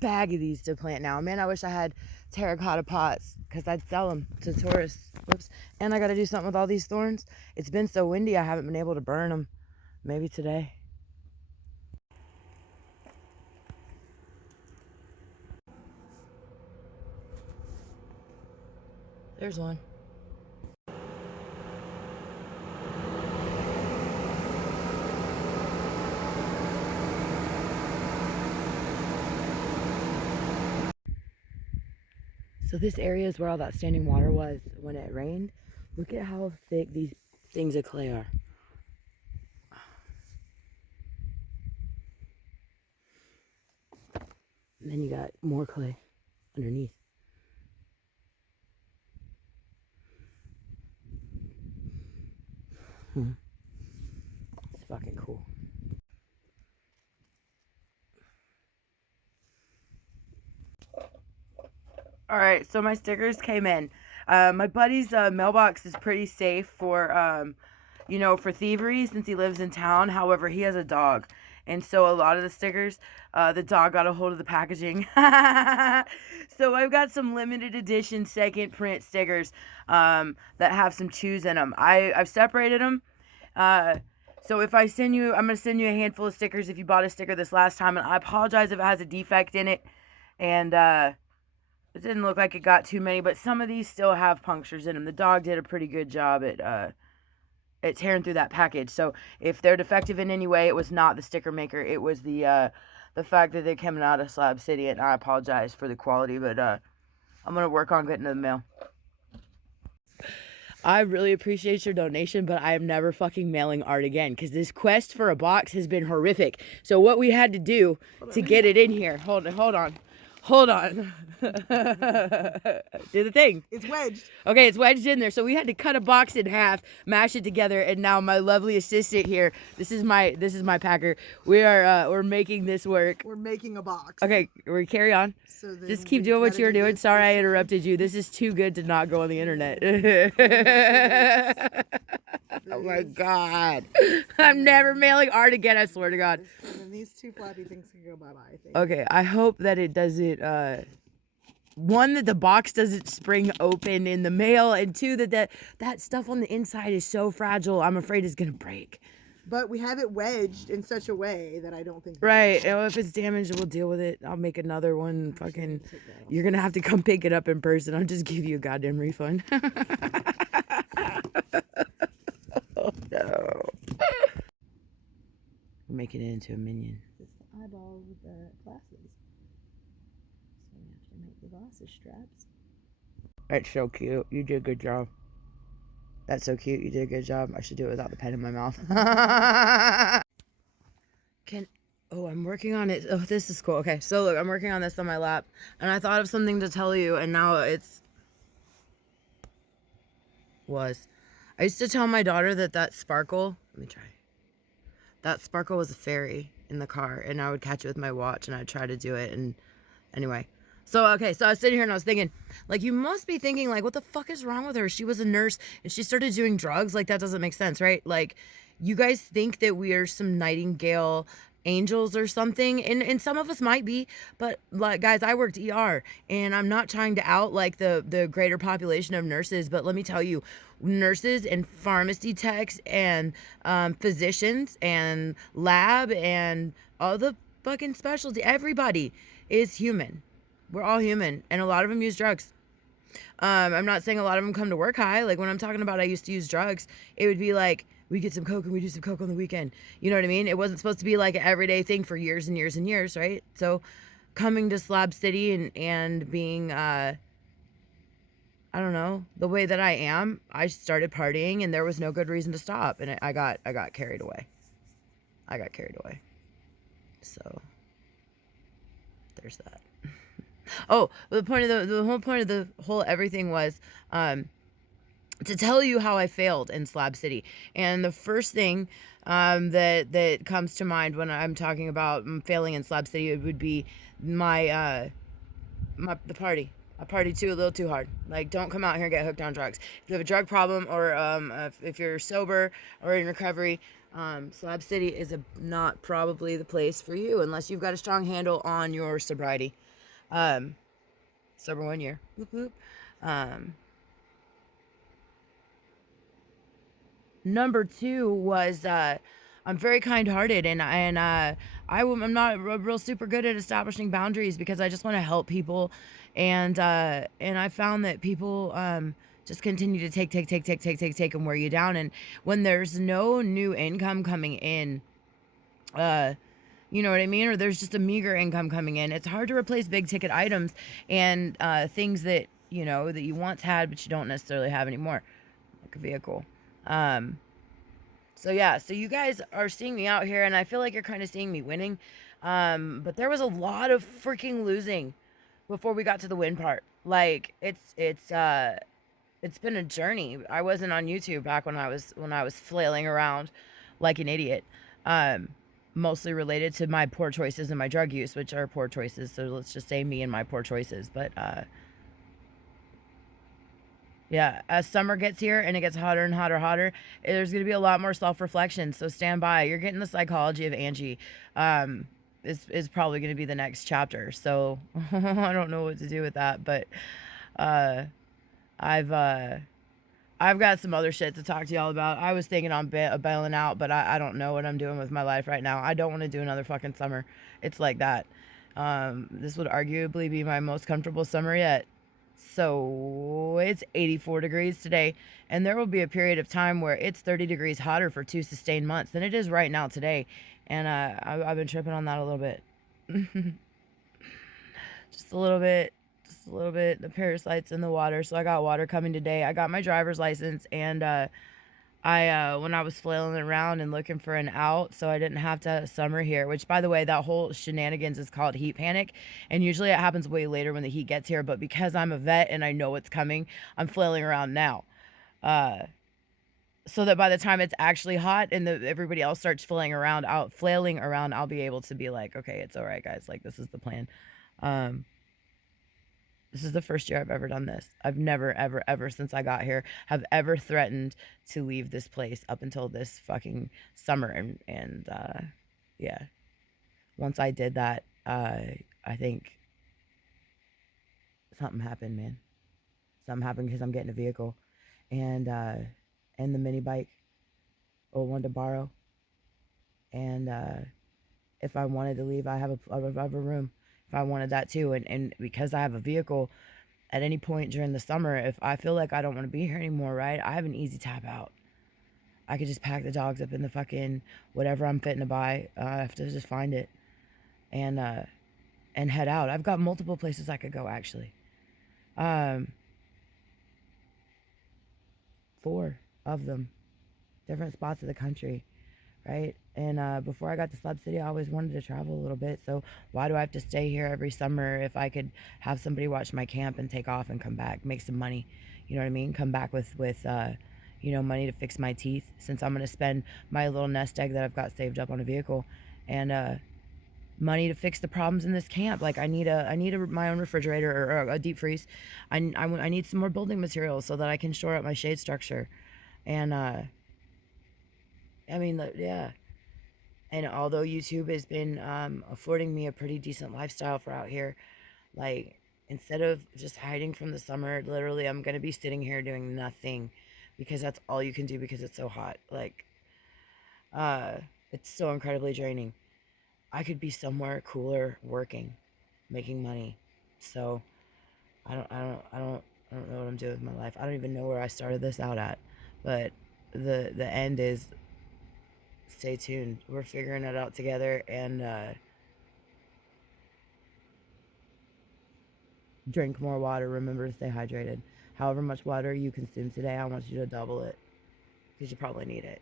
bag of these to plant now. Man, I wish I had terracotta pots because I'd sell them to tourists. Whoops. And I got to do something with all these thorns. It's been so windy, I haven't been able to burn them. Maybe today. There's one. So this area is where all that standing water was when it rained. Look at how thick these things of clay are. And then you got more clay underneath. It's fucking cool. All right, so my stickers came in. My buddy's mailbox is pretty safe for, you know, for thievery since he lives in town. However, he has a dog. And so a lot of the stickers, the dog got a hold of the packaging. So I've got some limited edition second print stickers that have some chews in them. I've separated them. So if I send you, I'm going to send you a handful of stickers if you bought a sticker this last time. And I apologize if it has a defect in it. And it didn't look like it got too many, but some of these still have punctures in them. The dog did a pretty good job at tearing through that package. So if they're defective in any way, it was not the sticker maker. It was the fact that they came out of Slab City, and I apologize for the quality, but I'm going to work on getting to the mail. I really appreciate your donation, but I am never fucking mailing art again because this quest for a box has been horrific. So what we had to do to get it in here, hold on. Do the thing. It's wedged. Okay, it's wedged in there. So we had to cut a box in half, mash it together, and now my lovely assistant here, this is my packer. We're making this work. We're making a box. Okay, we carry on. So just keep doing what you're doing. Sorry I interrupted you. This is too good to not go on the internet. Oh my God. I'm never mailing art again, I swear to God. And then these two flappy things can go bye-bye, I think. Okay, I hope that it doesn't, one, that the box doesn't spring open in the mail, and two, that stuff on the inside is so fragile, I'm afraid it's gonna break. But we have it wedged in such a way that I don't think... Right, and if it's damaged, we'll deal with it. I'll make another one. Fucking, you're gonna have to come pick it up in person. I'll just give you a goddamn refund. Oh no. Making it into a minion. It's the eyeball with the glasses. So we have to make the glasses straps. That's so cute. You did a good job. That's so cute. You did a good job. I should do it without the pen in my mouth. I'm working on it. Oh, this is cool. Okay, so look, I'm working on this on my lap, and I thought of something to tell you, and now I used to tell my daughter that sparkle, let me try. That sparkle was a fairy in the car, and I would catch it with my watch, and I'd try to do it, and anyway. So, okay, so I was sitting here and I was thinking, like, you must be thinking, like, what the fuck is wrong with her? She was a nurse and she started doing drugs. Like, that doesn't make sense, right? Like, you guys think that we are some Nightingale angels or something, and some of us might be, but, like, guys, I worked ER, and I'm not trying to out, like, the greater population of nurses, but let me tell you, nurses and pharmacy techs and physicians and lab and all the fucking specialty, everybody is human. We're all human, and a lot of them use drugs. I'm not saying a lot of them come to work high. Like, when I'm talking about I used to use drugs, it would be like, we get some coke and we do some coke on the weekend. You know what I mean? It wasn't supposed to be like an everyday thing for years and years and years, right? So coming to Slab City and being, I don't know, the way that I am, I started partying and there was no good reason to stop. And I got carried away. So there's that. Oh, the whole point of the whole everything was to tell you how I failed in Slab City. And the first thing that comes to mind when I'm talking about failing in Slab City, it would be the party. I party too a little too hard. Like, don't come out here and get hooked on drugs. If you have a drug problem, or if you're sober or in recovery, Slab City is not probably the place for you unless you've got a strong handle on your sobriety. Sober 1 year. Whoop, whoop. Number 2 was I'm very kind-hearted, and I'm not real super good at establishing boundaries because I just want to help people, and I found that people just continue to take and wear you down, and when there's no new income coming in, you know what I mean, or there's just a meager income coming in, it's hard to replace big ticket items and things that that you once had but you don't necessarily have anymore, like a vehicle. So yeah, so you guys are seeing me out here, and I feel like you're kind of seeing me winning. But there was a lot of freaking losing before we got to the win part. Like it's been a journey. I wasn't on YouTube back when I was flailing around like an idiot. Mostly related to my poor choices and my drug use, which are poor choices. So let's just say me and my poor choices. But yeah, as summer gets here and it gets hotter and hotter, there's going to be a lot more self-reflection. So stand by. You're getting the psychology of Angie. Is probably going to be the next chapter. So I don't know what to do with that, but I've got some other shit to talk to y'all about. I was thinking on bailing out, but I don't know what I'm doing with my life right now. I don't want to do another fucking summer. It's like that. This would arguably be my most comfortable summer yet. So it's 84 degrees today, and there will be a period of time where it's 30 degrees hotter for 2 sustained months than it is right now today. And I've been tripping on that a little bit. Just a little bit. Just a little bit. The parasites in the water. So I got water coming today. I got my driver's license, and when I was flailing around and looking for an out so I didn't have to summer here, which, by the way, that whole shenanigans is called heat panic, and usually it happens way later when the heat gets here, but because I'm a vet and I know it's coming, I'm flailing around now, so that by the time it's actually hot and everybody else starts flailing around, I'll be able to be like, okay, it's all right, guys, like, this is the plan. This is the first year I've ever done this. I've never, ever, ever since I got here have ever threatened to leave this place up until this fucking summer. And yeah, once I did that, I think something happened, man. Something happened because I'm getting a vehicle, and the mini bike, or one to borrow. And if I wanted to leave, I have a room. If I wanted that too, and because I have a vehicle, at any point during the summer, if I feel like I don't want to be here anymore, right, I have an easy tap out. I could just pack the dogs up in the fucking whatever I'm fitting to buy. I have to just find it and head out. I've got multiple places I could go, actually. 4 of them, different spots of the country, right? And before I got to Slab City, I always wanted to travel a little bit. So why do I have to stay here every summer if I could have somebody watch my camp and take off and come back, make some money? You know what I mean? Come back with money to fix my teeth, since I'm going to spend my little nest egg that I've got saved up on a vehicle, and money to fix the problems in this camp. Like, I need my own refrigerator, or a deep freeze. I need some more building materials so that I can shore up my shade structure. And yeah. And although YouTube has been affording me a pretty decent lifestyle for out here, like, instead of just hiding from the summer, literally I'm going to be sitting here doing nothing, because that's all you can do because it's so hot. Like, it's so incredibly draining. I could be somewhere cooler working, making money. So I don't know what I'm doing with my life. I don't even know where I started this out at, but the end is, stay tuned. We're figuring it out together, and drink more water. Remember to stay hydrated. However much water you consume today, I want you to double it, because you probably need it.